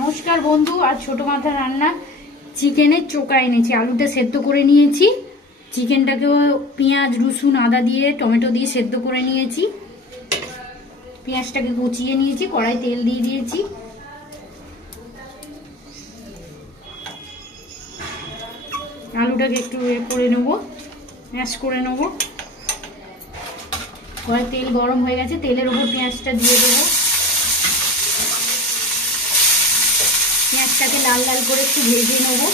নমস্কার বন্ধু, আর ছোট মাথা রান্না চিকেনের চোকা এনেছি। আলুটা সেদ্ধ করে নিয়েছি, চিকেনটাকেও পেঁয়াজ রসুন আদা দিয়ে টমেটো দিয়ে সেদ্ধ করে নিয়েছি। পেঁয়াজটাকে কুচিয়ে নিয়েছি, কড়াই তেল দিয়ে দিয়েছি। আলুটাকে একটু করে নেবো, ম্যাশ করে নেবো। কড়াই তেল গরম হয়ে গেছে, তেলের উপর পেঁয়াজটা দিয়ে দেবো। পেঁয়াজটাকে লাল লাল করে একটু ভেজে নেবো।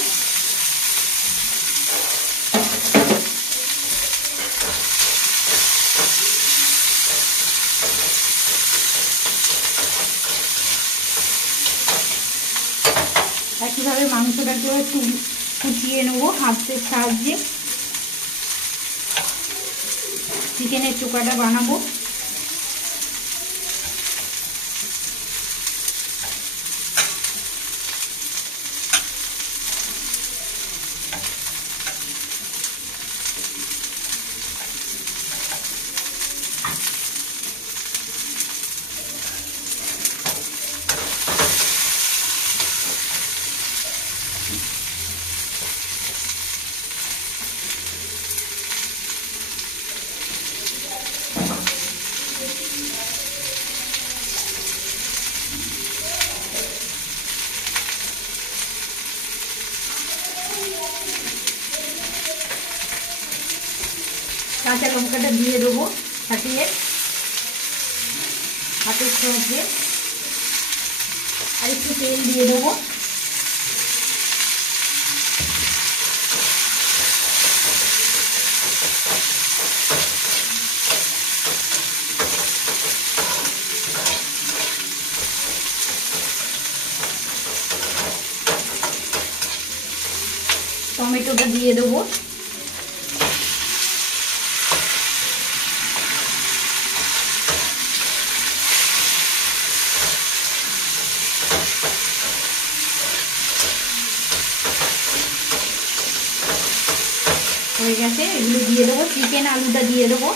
একইভাবে মাংসটাকেও একটু কুচিয়ে নেবো হাতের সাহায্যে। চিকেনের চোকাটা বানাবো। কাঁচা লঙ্কাটা দিয়ে দেবো ফাটিয়ে হাতের সাহায্যে। আর একটু তেল দিয়ে দেবো। টমেটোটা দিয়ে দেবো। হয়ে গেছে, এগুলো দিয়ে দেবো। চিকেন আলুটা দিয়ে দেবো।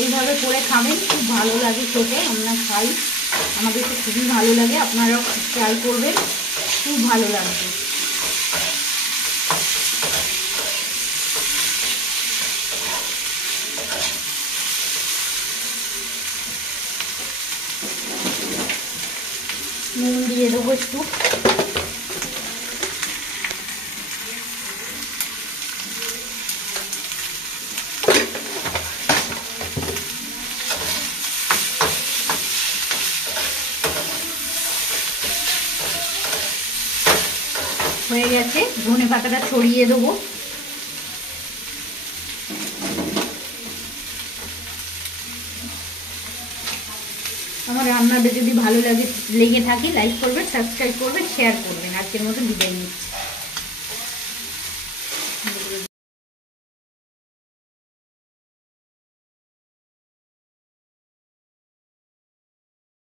এইভাবে করে খাবেন, খুব ভালো লাগে খেতে। আমরা খাই, আমাদের তো খুবই ভালো লাগে। আপনারাও ট্রাই করবেন, খুব ভালো লাগবে। নুন দিয়ে দেবো একটু। হয়ে গেছে, ধনে পাতাটা ছড়িয়ে দেবো। আমার রান্নাটা যদি ভালো লেগে থাকে লাইক করবেন, সাবস্ক্রাইব করবেন, শেয়ার করবেন। আজকের মতো বিদায় নিচ্ছি।